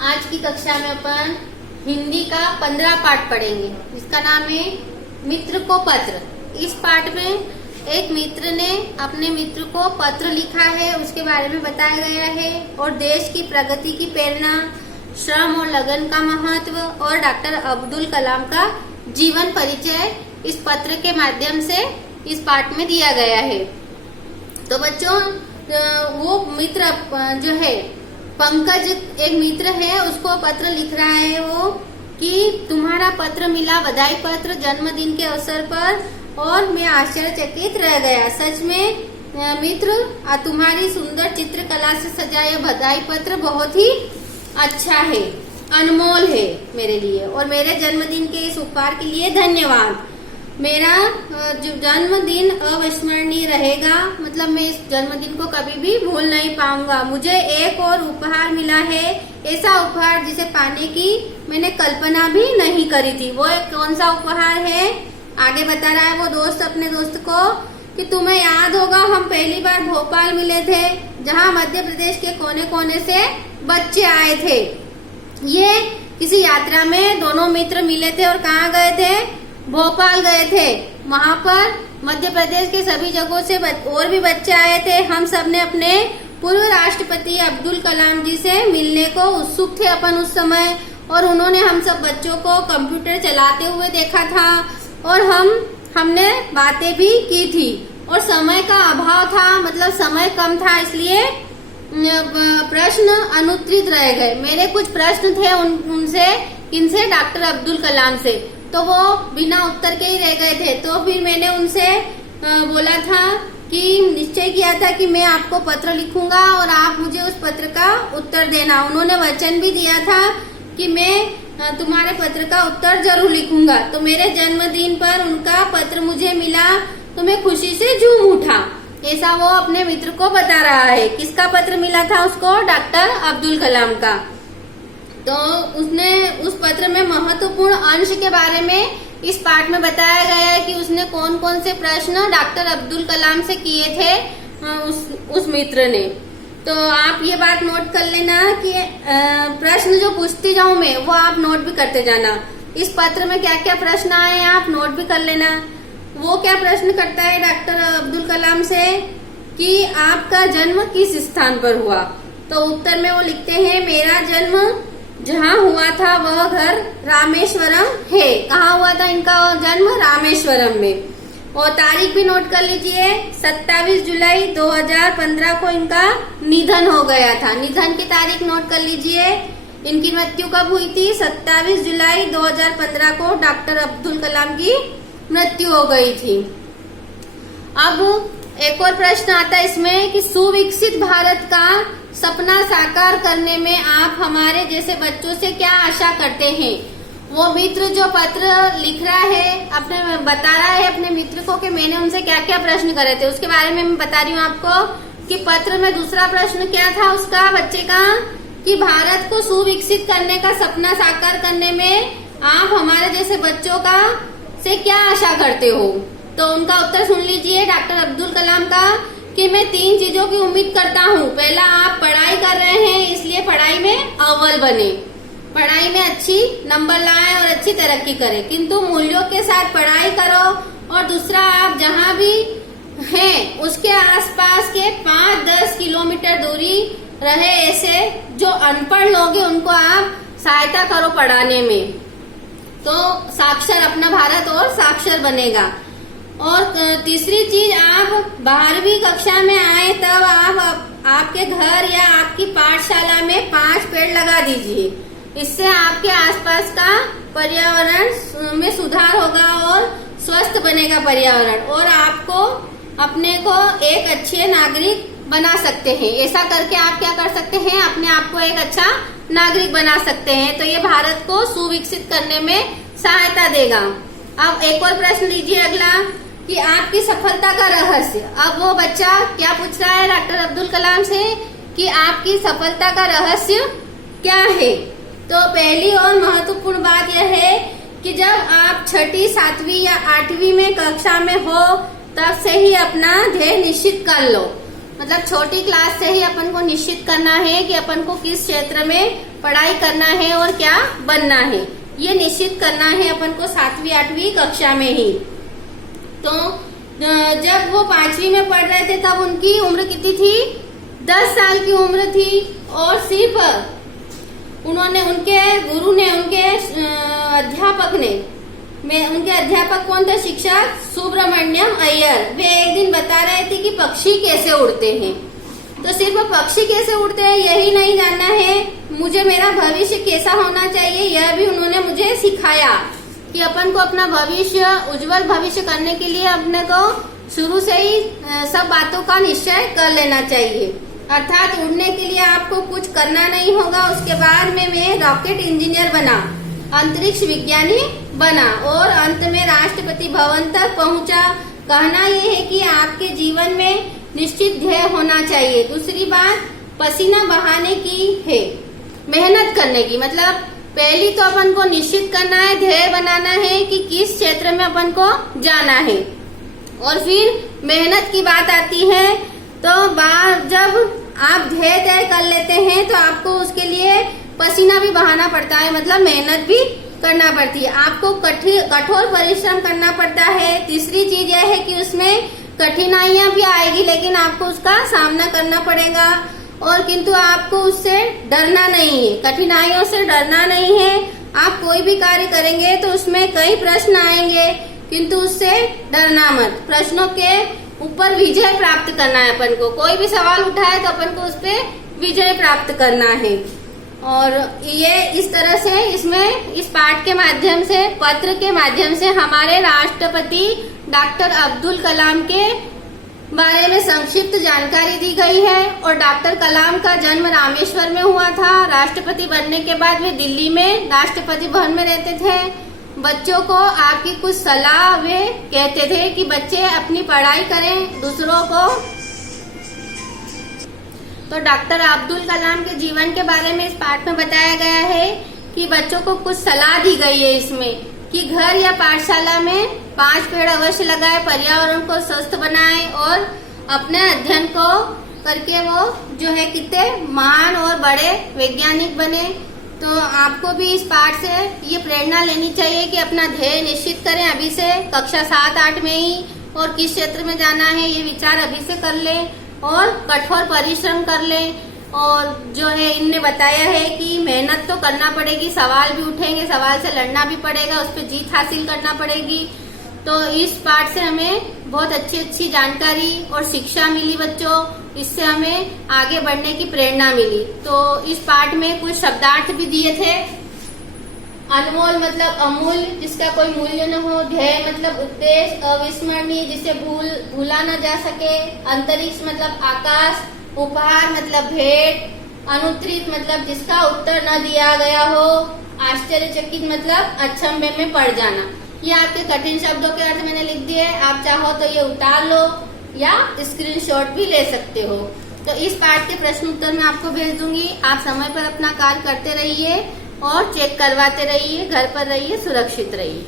आज की कक्षा में अपन हिंदी का 15 पाठ पढ़ेंगे। इसका नाम है मित्र को पत्र। इस पाठ में एक मित्र ने अपने मित्र को पत्र लिखा है, उसके बारे में बताया गया है और देश की प्रगति की प्रेरणा, श्रम और लगन का महत्व और डॉक्टर अब्दुल कलाम का जीवन परिचय इस पत्र के माध्यम से इस पाठ में दिया गया है। तो बच्चों, वो मित्र जो है पंकज, एक मित्र है, उसको पत्र लिख रहा है वो कि तुम्हारा पत्र मिला, बधाई पत्र जन्मदिन के अवसर पर, और मैं आश्चर्यचकित रह गया। सच में मित्र, तुम्हारी सुंदर चित्रकला से सजा यह बधाई पत्र बहुत ही अच्छा है, अनमोल है मेरे लिए, और मेरे जन्मदिन के इस उपहार के लिए धन्यवाद। मेरा जन्मदिन अविस्मरणीय रहेगा, मतलब मैं इस जन्मदिन को कभी भी भूल नहीं पाऊंगा। मुझे एक और उपहार मिला है, ऐसा उपहार जिसे पाने की मैंने कल्पना भी नहीं करी थी। वो कौन सा उपहार है, आगे बता रहा है वो दोस्त अपने दोस्त को कि तुम्हें याद होगा हम पहली बार भोपाल मिले थे, जहाँ मध्य प्रदेश के कोने कोने से बच्चे आए थे। ये किसी यात्रा में दोनों मित्र मिले थे और कहाँ गए थे, भोपाल गए थे। वहाँ पर मध्य प्रदेश के सभी जगहों से और भी बच्चे आए थे। हम सब ने अपने पूर्व राष्ट्रपति अब्दुल कलाम जी से मिलने को उत्सुक थे अपन उस समय, और उन्होंने हम सब बच्चों को कंप्यूटर चलाते हुए देखा था और हमने बातें भी की थी। और समय का अभाव था, मतलब समय कम था, इसलिए प्रश्न अनुत्तरित रह गए। मेरे कुछ प्रश्न थे उनसे, इनसे डॉक्टर अब्दुल कलाम से, तो वो बिना उत्तर के ही रह गए थे। तो फिर मैंने उनसे बोला था कि निश्चय किया था कि मैं आपको पत्र लिखूंगा और आप मुझे उस पत्र का उत्तर देना। उन्होंने वचन भी दिया था कि मैं तुम्हारे पत्र का उत्तर जरूर लिखूंगा। तो मेरे जन्मदिन पर उनका पत्र मुझे मिला तो मैं खुशी से झूम उठा, ऐसा वो अपने मित्र को बता रहा है। किसका पत्र मिला था उसको, डॉक्टर अब्दुल कलाम का। तो उसने उस पत्र में महत्वपूर्ण अंश के बारे में इस पाठ में बताया गया है कि उसने कौन कौन से प्रश्न डॉक्टर अब्दुल कलाम से किए थे उस मित्र ने। तो आप ये बात नोट कर लेना कि प्रश्न जो पूछती जाऊं मैं वो आप नोट भी करते जाना। इस पत्र में क्या क्या प्रश्न आए आप नोट भी कर लेना। वो क्या प्रश्न करता है डॉक्टर अब्दुल कलाम से कि आपका जन्म किस स्थान पर हुआ। तो उत्तर में वो लिखते हैं, मेरा जन्म जहाँ हुआ था वह घर रामेश्वरम है। कहाँ हुआ था इनका जन्म, रामेश्वरम में। और तारीख भी नोट कर लीजिए, 27 जुलाई 2015 को इनका निधन हो गया था। निधन की तारीख नोट कर लीजिए। इनकी मृत्यु कब हुई थी, 27 जुलाई 2015 को डॉक्टर अब्दुल कलाम की मृत्यु हो गई थी। अब एक और प्रश्न आता है इसमें कि सुविकसित भारत का सपना साकार करने में आप हमारे जैसे बच्चों से क्या आशा करते हैं। वो मित्र जो पत्र लिख रहा है, अपने बता रहा है अपने मित्र को कि मैंने उनसे क्या क्या प्रश्न करे थे, उसके बारे में मैं बता रही हूँ आपको कि पत्र में दूसरा प्रश्न क्या था उसका, बच्चे का, कि भारत को सुविकसित करने का सपना साकार करने में आप हमारे जैसे बच्चों का से क्या आशा करते हो। तो उनका उत्तर सुन लीजिए डॉक्टर अब्दुल कलाम का कि मैं 3 चीजों की उम्मीद करता हूँ। पहला, आप पढ़ाई कर रहे हैं इसलिए पढ़ाई में अव्वल बने, पढ़ाई में अच्छी नंबर लाएं और अच्छी तरक्की करें, किंतु मूल्यों के साथ पढ़ाई करो। और दूसरा, आप जहाँ भी हैं उसके आसपास के 5-10 किलोमीटर दूरी रहे ऐसे जो अनपढ़ लोग हैं उनको आप सहायता करो पढ़ाने में, तो साक्षर अपना भारत और साक्षर बनेगा। और तीसरी चीज, आप 12वीं कक्षा में आए तब आप आपके घर या आपकी पाठशाला में 5 पेड़ लगा दीजिए। इससे आपके आसपास का पर्यावरण में सुधार होगा और स्वस्थ बनेगा पर्यावरण, और आपको अपने को एक अच्छे नागरिक बना सकते हैं। ऐसा करके आप क्या कर सकते हैं, अपने आप को एक अच्छा नागरिक बना सकते हैं। तो ये भारत को सुविकसित करने में सहायता देगा। अब एक और प्रश्न लीजिए अगला, कि आपकी सफलता का रहस्य। अब वो बच्चा क्या पूछ रहा है डॉक्टर अब्दुल कलाम से कि आपकी सफलता का रहस्य क्या है। तो पहली और महत्वपूर्ण बात यह है कि जब आप 6ठी, 7वीं या 8वीं में कक्षा में हो तब से ही अपना ध्येय निश्चित कर लो। मतलब छोटी क्लास से ही अपन को निश्चित करना है कि अपन को किस क्षेत्र में पढ़ाई करना है और क्या बनना है, ये निश्चित करना है अपन को 7वीं 8वीं कक्षा में ही। तो जब वो 5वीं में पढ़ रहे थे तब उनकी उम्र कितनी थी, 10 साल की उम्र थी। और सिर्फ उन्होंने, उनके गुरु ने, उनके अध्यापक कौन थे, शिक्षक सुब्रमण्यम अय्यर, वे एक दिन बता रहे थे कि पक्षी कैसे उड़ते हैं। तो सिर्फ पक्षी कैसे उड़ते हैं यही नहीं जानना है, मुझे मेरा भविष्य कैसा होना चाहिए यह भी उन्होंने मुझे सिखाया कि अपन को अपना भविष्य, उज्जवल भविष्य करने के लिए अपने को शुरू से ही सब बातों का निश्चय कर लेना चाहिए। अर्थात उड़ने के लिए आपको कुछ करना नहीं होगा। उसके बाद में मैं रॉकेट इंजीनियर बना, अंतरिक्ष विज्ञानी बना और अंत में राष्ट्रपति भवन तक पहुंचा। कहना यह है कि आपके जीवन में निश्चित ध्येय होना चाहिए। दूसरी बात पसीना बहाने की है, मेहनत करने की। मतलब पहली तो अपन को निश्चित करना है, ध्येय बनाना है कि किस क्षेत्र में अपन को जाना है, और फिर मेहनत की बात आती है। तो जब आप ध्येय तय कर लेते हैं तो आपको उसके लिए पसीना भी बहाना पड़ता है, मतलब मेहनत भी करना पड़ती है, आपको कठोर परिश्रम करना पड़ता है। तीसरी चीज यह है कि उसमें कठिनाइयां भी आएगी, लेकिन आपको उसका सामना करना पड़ेगा। और किंतु आपको उससे डरना नहीं है, कठिनाइयों से डरना नहीं है। आप कोई भी कार्य करेंगे तो उसमें कई प्रश्न आएंगे, किंतु उससे डरना मत। प्रश्नों के ऊपर विजय प्राप्त करना है अपन को। कोई भी सवाल उठाए तो अपन को उस पर विजय प्राप्त करना है। और ये इस तरह से इसमें इस पाठ के माध्यम से, पत्र के माध्यम से हमारे राष्ट्रपति डॉक्टर अब्दुल कलाम के बारे में संक्षिप्त जानकारी दी गई है। और डॉक्टर कलाम का जन्म रामेश्वर में हुआ था। राष्ट्रपति बनने के बाद वे दिल्ली में राष्ट्रपति भवन में रहते थे। बच्चों को आपकी कुछ सलाह वे कहते थे कि बच्चे अपनी पढ़ाई करें, दूसरों को। तो डॉक्टर अब्दुल कलाम के जीवन के बारे में इस पाठ में बताया गया है कि बच्चों को कुछ सलाह दी गई है इसमें कि घर या पाठशाला में 5 पेड़ अवश्य लगाए, पर्यावरण को स्वस्थ बनाए और अपने अध्ययन को करके वो जो है कितने महान और बड़े वैज्ञानिक बने। तो आपको भी इस पाठ से ये प्रेरणा लेनी चाहिए कि अपना ध्येय निश्चित करें अभी से, कक्षा 7-8 में ही, और किस क्षेत्र में जाना है ये विचार अभी से कर लें और कठोर परिश्रम कर लें। और जो है इनने बताया है कि मेहनत तो करना पड़ेगी, सवाल भी उठेंगे, सवाल से लड़ना भी पड़ेगा, उस पर जीत हासिल करना पड़ेगी। तो इस पाठ से हमें बहुत अच्छी जानकारी और शिक्षा मिली बच्चों, इससे हमें आगे बढ़ने की प्रेरणा मिली। तो इस पाठ में कुछ शब्दार्थ भी दिए थे। अनमोल मतलब अमूल्य, जिसका कोई मूल्य न हो। ध्येय मतलब उद्देश्य, अविस्मरणीय, जिसे भूला न जा सके। अंतरिक्ष मतलब आकाश। उपहार मतलब भेंट। अनुत्तरित मतलब जिसका उत्तर न दिया गया हो। आश्चर्यचकित मतलब अचंभे में पड़ जाना। ये आपके कठिन शब्दों के अर्थ मैंने लिख दिए, आप चाहो तो ये उतार लो या स्क्रीनशॉट भी ले सकते हो। तो इस पाठ के प्रश्न उत्तर मैं आपको भेज दूंगी। आप समय पर अपना कार्य करते रहिए और चेक करवाते रहिए, घर पर रहिए, सुरक्षित रहिए।